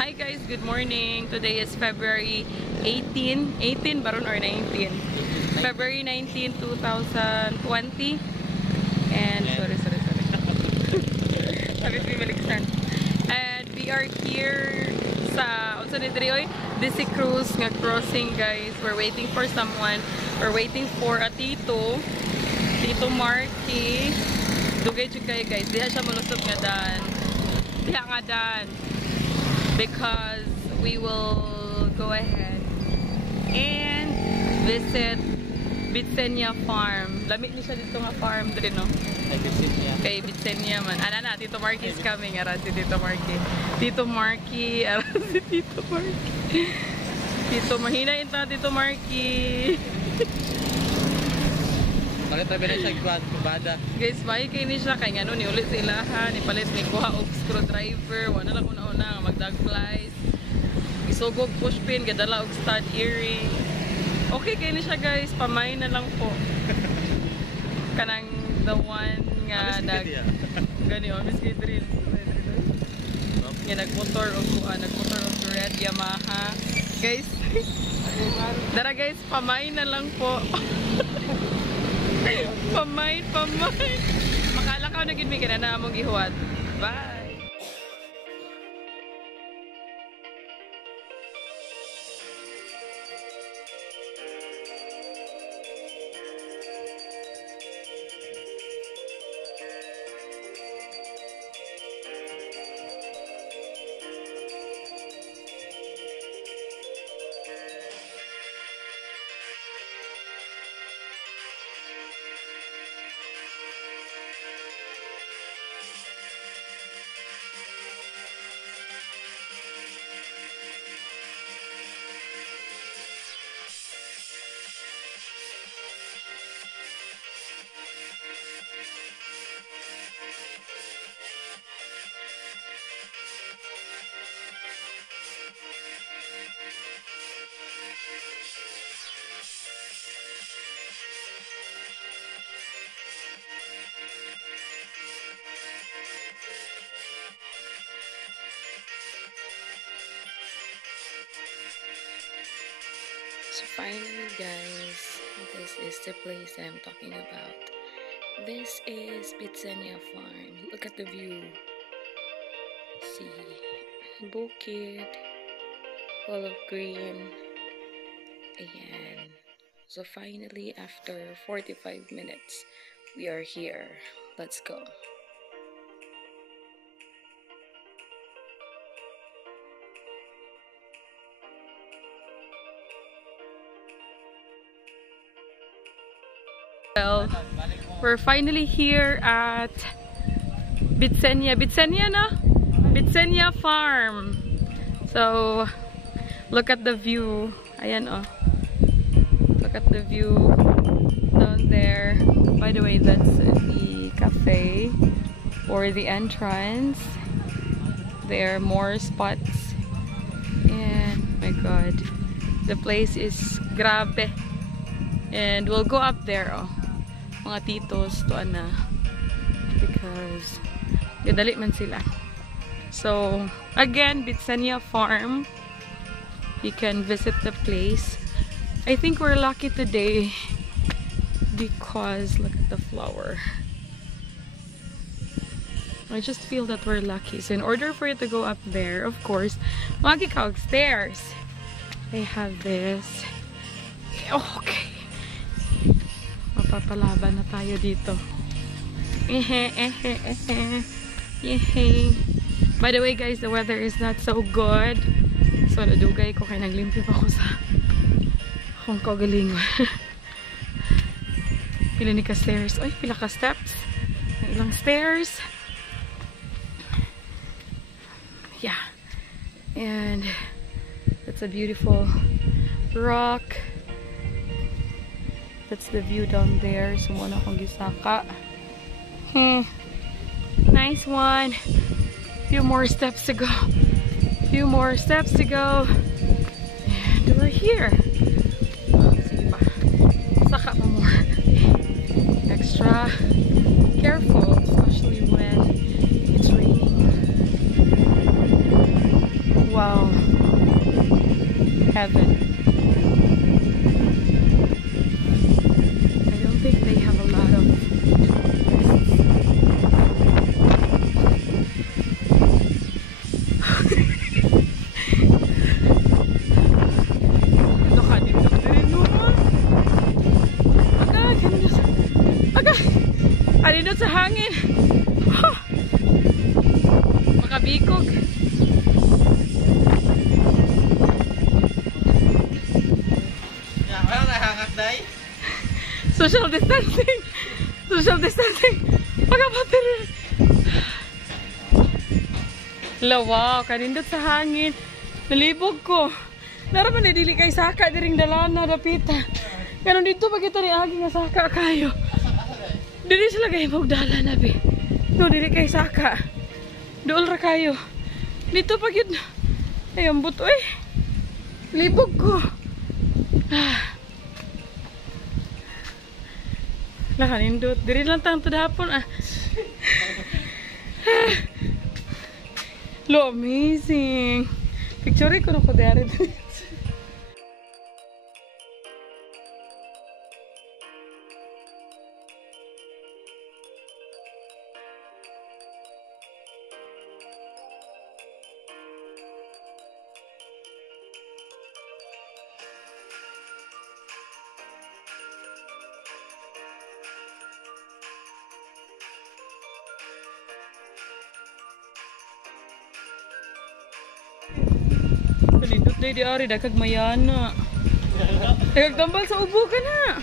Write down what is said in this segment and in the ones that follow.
Hi guys, good morning. Today is February 18 baron or 19? February 19, 2020. And sorry. And we are here sa Disi Cruz nga crossing, guys. We're waiting for someone. We're waiting for a Tito Marky. Dugay jud kay guys. Diha siya malusog nga dan. Diha nga dan. Because we will go ahead and visit Bitsenia Farm. Lamig ni siya dito nga farm dito, no? Kay Bitsenia man. Ana na, Tito Marky is coming. Ara si Tito Marky. Tito Marky. Ara si Tito Marky. Tito, mahina ito Tito Marky. Bakit tabi na siya kubada? Guys, may kayo ni siya. Kaya nga nun, niulit sa ilahan. Ipalit ni kuha og screwdriver. Wala lang una-una. Magdag flies. Isugog pushpin. Gadala og stud earring. Okay kayo ni siya, guys. Pamay na lang po. Kanang the one nga gani, miss kay drill. Nga nagmotor og red Yamaha. Guys, dara guys, pamay na lang po. Pamay. Makalakaw na gid mi kana na among gihuwat. Bye. So finally, guys, this is the place I'm talking about. This is Bitsenia Farm. Look at the view. See, bukid, full of green. Ayan. So finally, after 45 minutes, we are here. Let's go. Well, we're finally here at Bitsenia Farm. So look at the view. Ayan, oh. Look at the view down there. By the way, that's the cafe or the entrance. There are more spots. And my god, the place is grabe. And we'll go up there, oh. Mga titos to ana, because gadali man sila. So again, Bitsenia Farm, you can visit the place. I think we're lucky today because look at the flower. I just feel that we're lucky. So in order for you to go up there, of course, magikawag stairs. They have this. Okay, papalaban na tayo dito. By the way, guys, the weather is not so good. So nadugay ko kaya naglimpyo pa ko sa akong kagalingon. Pila ni ka stairs. Ay, pila ka steps. May ilang stairs. Yeah. And that's a beautiful rock. That's the view down there. Sumuna akong gisaka. Nice one. Few more steps to go. And we're here. Sige pa. Saka pa more. Extra careful, especially when it's raining. Wow. heaven. I don't think they have a lot of Alindot sa hangin. Makabikog. Wala na hangak day. Social distancing. Social distancing. Pagkapatir. Wow, kanindot sa hangin. Nalibog ko. Naraman na dili kay saka diring dalana dapita. Kanon dito pa kita ni agi nga saka kayo. Dili sila kay magdala na be. No, dili kay saka. Dool ra kayo. Dito pa gyud. Ay ambot oy. Libog ko. Lakanindot. Diri lang tang tudhapon ah. Lo, amazing. Picture ko no ko diari. Nindot na di ari dagkag mayana. Dagkag tambal sa ubo ka na.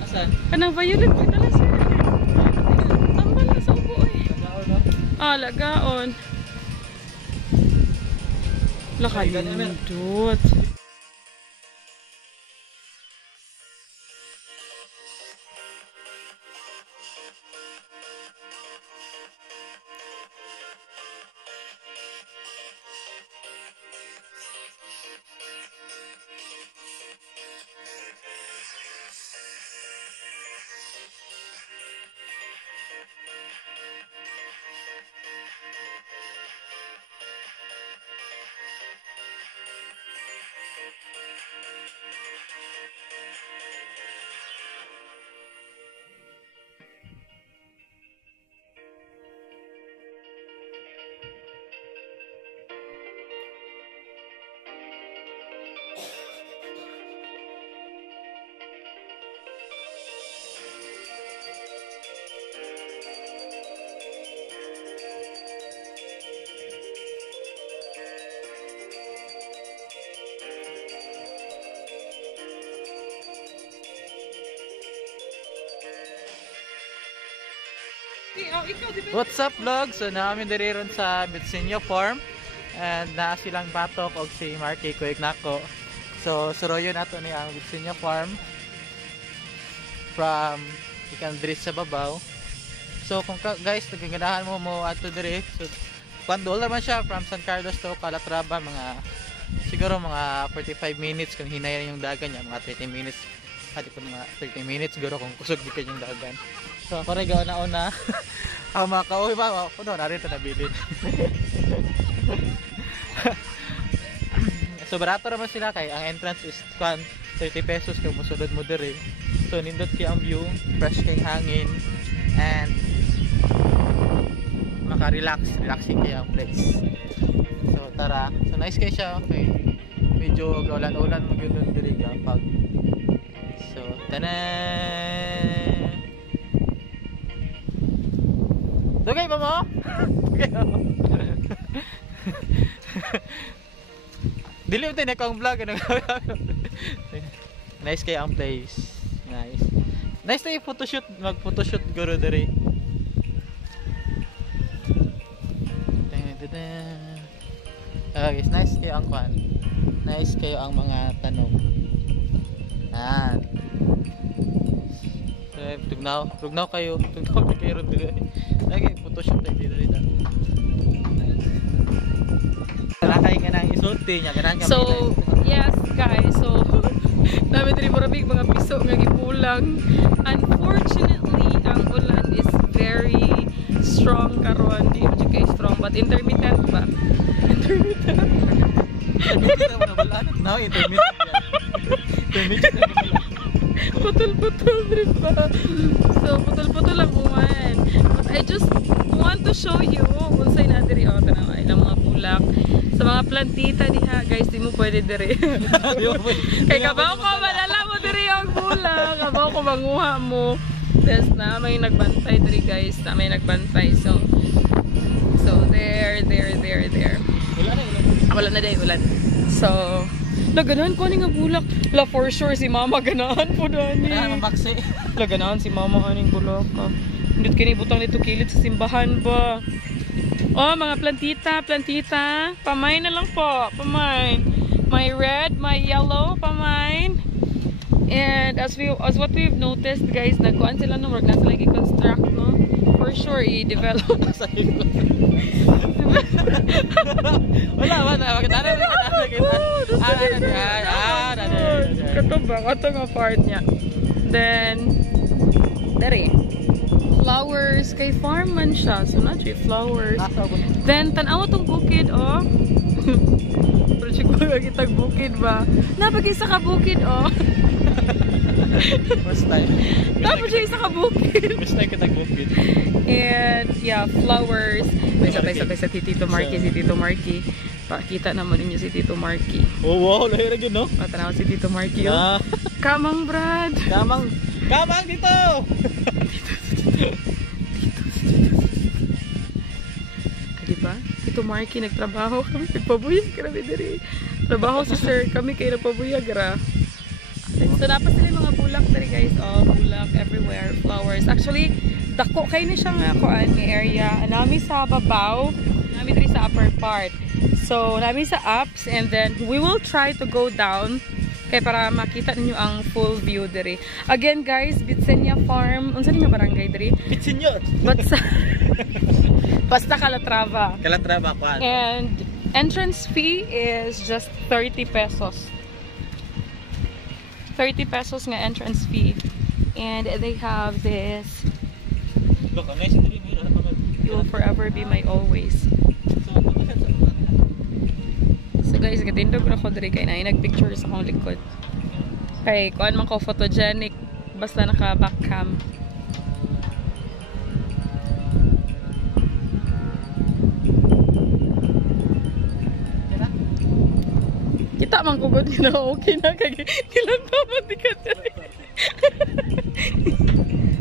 Asan? Kanang violet kita na sir. Tambal na sa ubo eh. Lagaon. Lakanindot. What's up vlog? So namin diriron sa Bitsinyo Farm and naa silang batok og si Marky Kuig nako. So suroyo nato ni ang Bitsinyo Farm from ikan diri sa babaw. So kung guys nagaganahan mo ato diri, so $1 man siya from San Carlos to Calatrava, mga siguro mga 45 minutes kung hinayan yung dagan niya, mga 30 minutes. Hadi po mga 30 minutes siguro kung kusog di kanyang dagan. So ako rin gawa na una. Ako mga kauwi ba? Puno na rin ito nabilin. So barato naman sila kay ang entrance is 30 pesos kung musulod mo diri. So nindot kay ang view, fresh kay hangin, and relaxing kay ang place. So tara, so nice kay siya. Okay. Medyo ulan-ulan magyudon diri kapag. So tanan. Dugay ba mo? Dili mo tayo akong vlog. Nice kaya ang place. Nice. Nice tayo photoshoot. Mag-photoshoot guro diri. Okay, nice kayo ang kwan. Nice kayo ang mga tanong. Tugnaw kayo. Tugnaw kayo ron diri. Lagi photoshoot tayo dito. Nakay nga nang isulti niya ganang. So, yes guys. So, namin rin marabig mga piso nga gipulang. Unfortunately, ang ulan is very strong karon. Di mo kay strong but intermittent pa. Intermittent. Kita mo na wala. Now, intermittent yan. Intermittent na wala. Putol-putol rin pa. So, putol-putol lang uman. But I just want to show you unsay na diri o tanaw ilang mga bulak. Sa mga plantita diha, guys, di mo pwede diri. Kay kabaw ko malala mo diri ang bulak. Kabaw ko manguha mo. Tapos na may nagbantay diri, guys. Na may nagbantay. So there. Wala na day, ulan. So, laganahan ko ni nga bulak. La for sure si mama ganahan po dani. Maksi. Laganahan si mama aning bulak. Hindi kini butang nito kilid sa simbahan ba. Oh, mga plantita. Pamain na lang po. Pamain. My red, my yellow, pamain. And as what we've noticed, guys, nagkuan sila ng work na sila i-construct, no? For sure, i-develop. Wala. Katubang, ito nga part niya. Then, dari. Flowers, kay farm man siya. So, not really flowers. Then, tanawa tong bukid, oh. Pero siya ko kitag bukid ba? Napag-isa ka bukid, oh. First time. Tapos siya isa ka bukid. First time kitag bukid. And, yeah, flowers. May sabay sa Tito Marky. Pakita naman ninyo si Tito Marky. Oh, wow. Lahira yun, no? Matanaw si Tito Marky, oh. Kamang, Brad. Kamang dito! Diba? Tito Marky, nagtrabaho kami. Nagpabuyag kami diri. Trabaho si sir. Kami kayo nagpabuyag, ra. So, dapat sila yung mga bulak diri, guys. Oh, bulak everywhere. Flowers. Actually, dako kayo na siyang kuan ng area. Nami sa babaw. Nami diri sa upper part. So, nami sa ups. And then, we will try to go down. Kaya para makita ninyo ang full view diri. Again, guys, Bitsenya Farm. Unsa ninyo barangay diri? Bitsenya! Basta Calatrava. Calatrava, kuan. And entrance fee is just 30 pesos. 30 pesos nga entrance fee. And they have this. You will forever be my always. So guys, katindog na ko diri kay na nagpicture sa akong likod. Kay kuan man ko photogenic basta naka back cam. Kita man ko gud na okay na kay ilang pamatikat diri.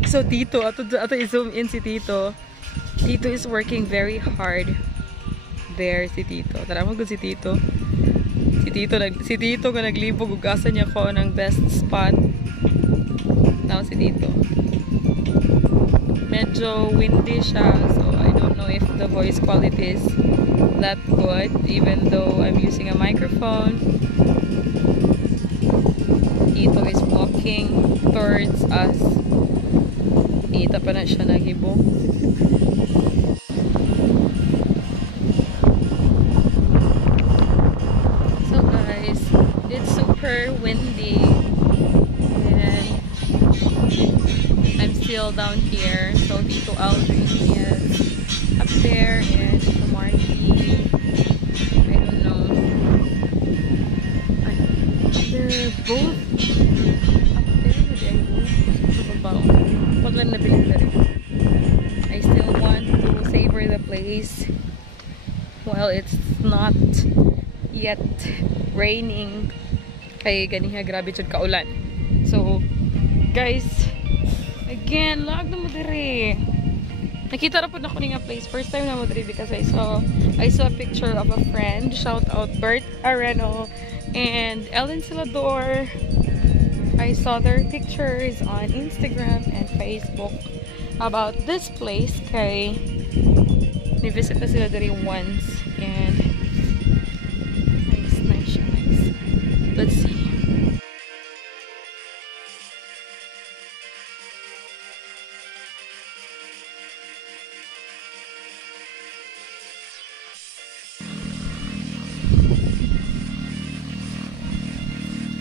So Tito, ato i-zoom in si Tito. Tito is working very hard. There si Tito. Tara mo gud si Tito. Si Tito nga naglibog ug asa niya ko ng best spot. Now si Tito. Medyo windy siya, so I don't know if the voice quality is that good even though I'm using a microphone. Tito is walking towards us. Kita pa na siya naghibong. So guys, it's super windy and I'm still down here. So Tito Aldrin is up there and Tito Marky, I don't know. They're both up there. I still want to savor the place while it's not yet raining. Kaya ganiha grabe jud ka ulan. So guys, again, lag na mo diri. Nakita ra pud nako ni nga place. First time na mo diri because I saw a picture of a friend. Shout out Bert Areno and Ellen Silador. I saw their pictures on Instagram and Facebook about this place. Kay ni-visit na sila diri once and nice. Let's see.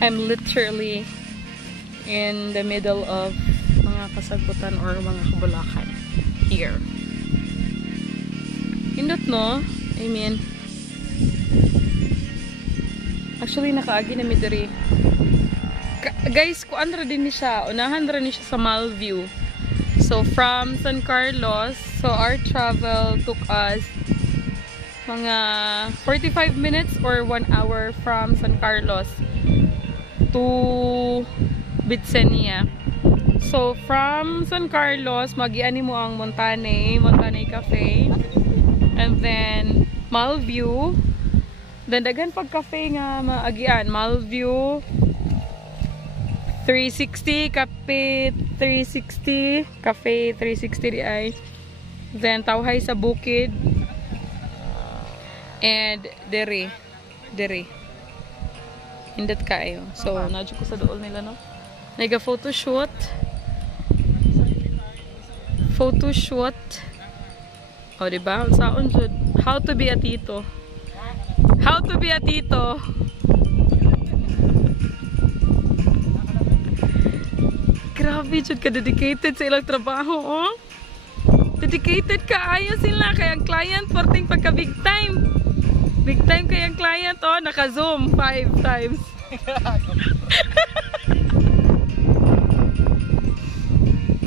I'm literally in the middle of mga kasagutan or mga kabulakan here. Indot no? I mean, Actually, nakaagi na mi diri. Guys, kuan ra din ni siya. Unahan ra ni siya sa Malview. So, from San Carlos, so our travel took us mga 45 minutes or 1 hour from San Carlos to Bitsenia. So, from San Carlos, magiani mo ang Montane Cafe. And then, Malview. Then, dagan pag cafe nga maagian. Malview 360, Cafe 360 di ay. Then, tawhay sa bukid. And, dere. Hindot kayo. So, nadyo ko sa dool nila, no? Naiga photoshoot. O, diba? Saan jud? How to be a tito. Grabe jud ka dedicated sa ilang trabaho, oh. Dedicated ka ayo sila kay ang client porting pagka big time. Big time kay ang client, oh, naka-zoom 5 times.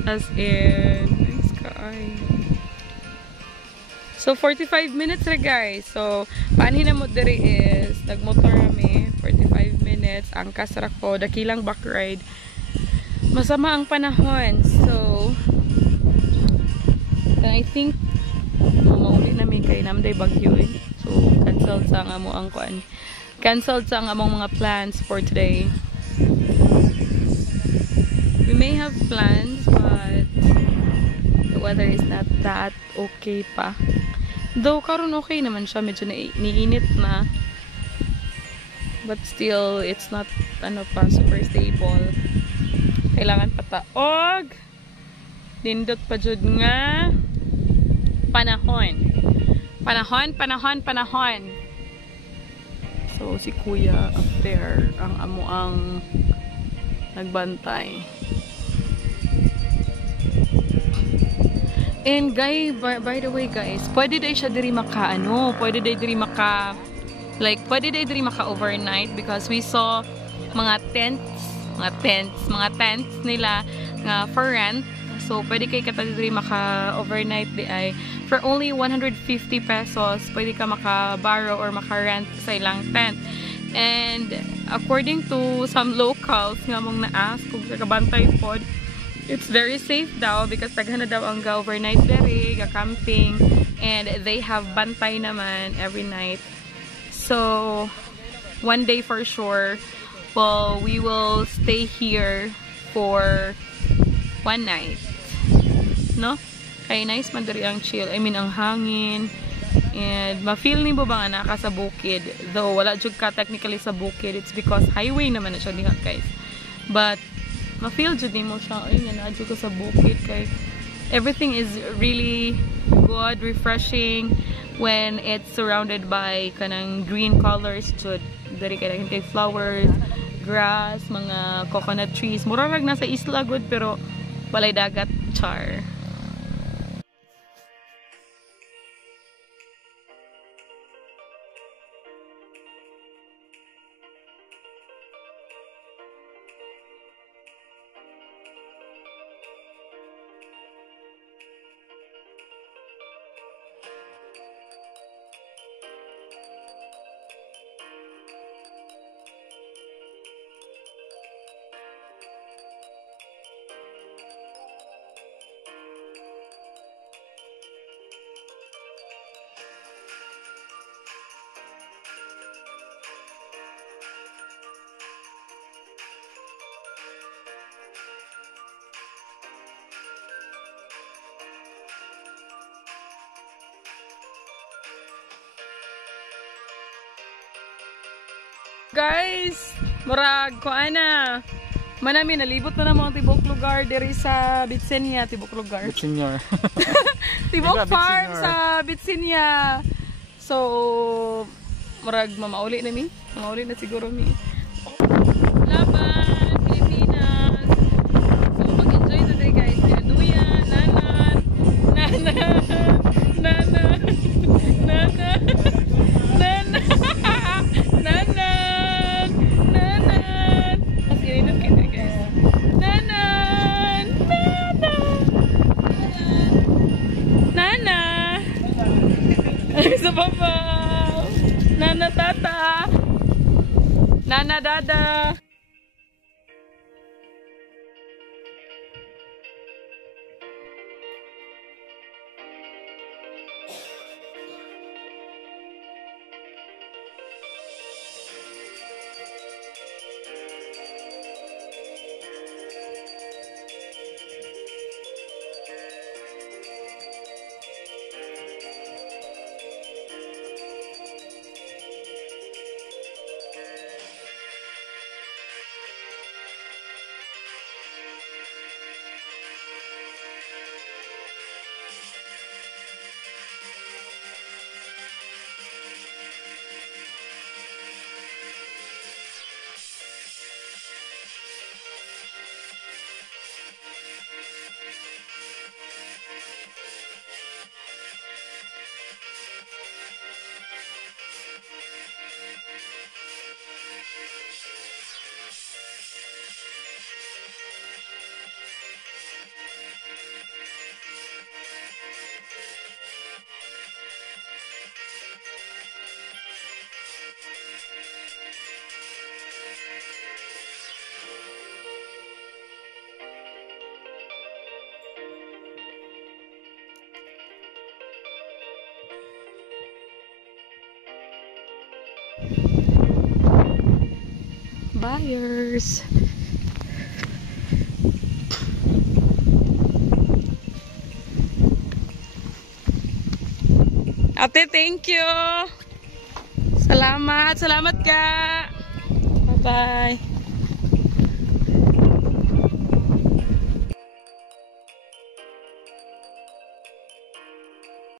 As in, nice kaay. So 45 minutes ra guys. So paanhin na mo diri is nagmotor kami 45 minutes ang kasra ko dakilang back ride. Masama ang panahon. So I think mauli na mi kay namday bagyo eh. So canceled sa nga mo ang kuan. Canceled sa nga among mga plans for today. We may have plans but the weather is not that okay pa. Though karon okay naman siya, medyo niinit na. But still it's not ano pa super stable. Kailangan pataog. Nindot pa jud nga panahon. So si kuya up there ang amo ang nagbantay. And guys, by the way guys, pwede day siya diri maka pwede day diri maka overnight because we saw mga tents nila nga for rent. So pwede kay kata diri maka overnight di ay for only 150 pesos pwede ka maka borrow or maka rent sa ilang tent. And according to some locals nga mong na-ask kung sa kabantay pod, it's very safe daw because taghan na daw ang overnight dere, camping, and they have bantay naman every night. So one day for sure, well, we will stay here for one night. No? Kaya nice man dere ang chill. I mean, ang hangin. And ma-feel ni mo ba nga naka sa bukid? Though wala jud ka technically sa bukid, it's because highway naman na siya diha guys. But ma-feel jud mo siya, ay nga na jud ko sa bukid kay everything is really good, refreshing when it's surrounded by kanang green colors jud. Dari kay flowers, grass, mga coconut trees. Mura rag nasa isla good pero walay dagat char. Guys, murag ko ana. Manami nalibot na mo ang tibok lugar diri sa Bitsenia, tibok lugar. Bitsenyor. Tibok farm sa Bitsenia. So murag mamauli na mi. Mamauli na siguro mi. Laban, Pilipinas. So mag-enjoy today guys. Duya, nanan, nanan, nanan, nanan, nanan, nanan. Babaw! Nana tata! Nana dada! Buyers. Ate, thank you. Salamat. Salamat ka. Bye-bye.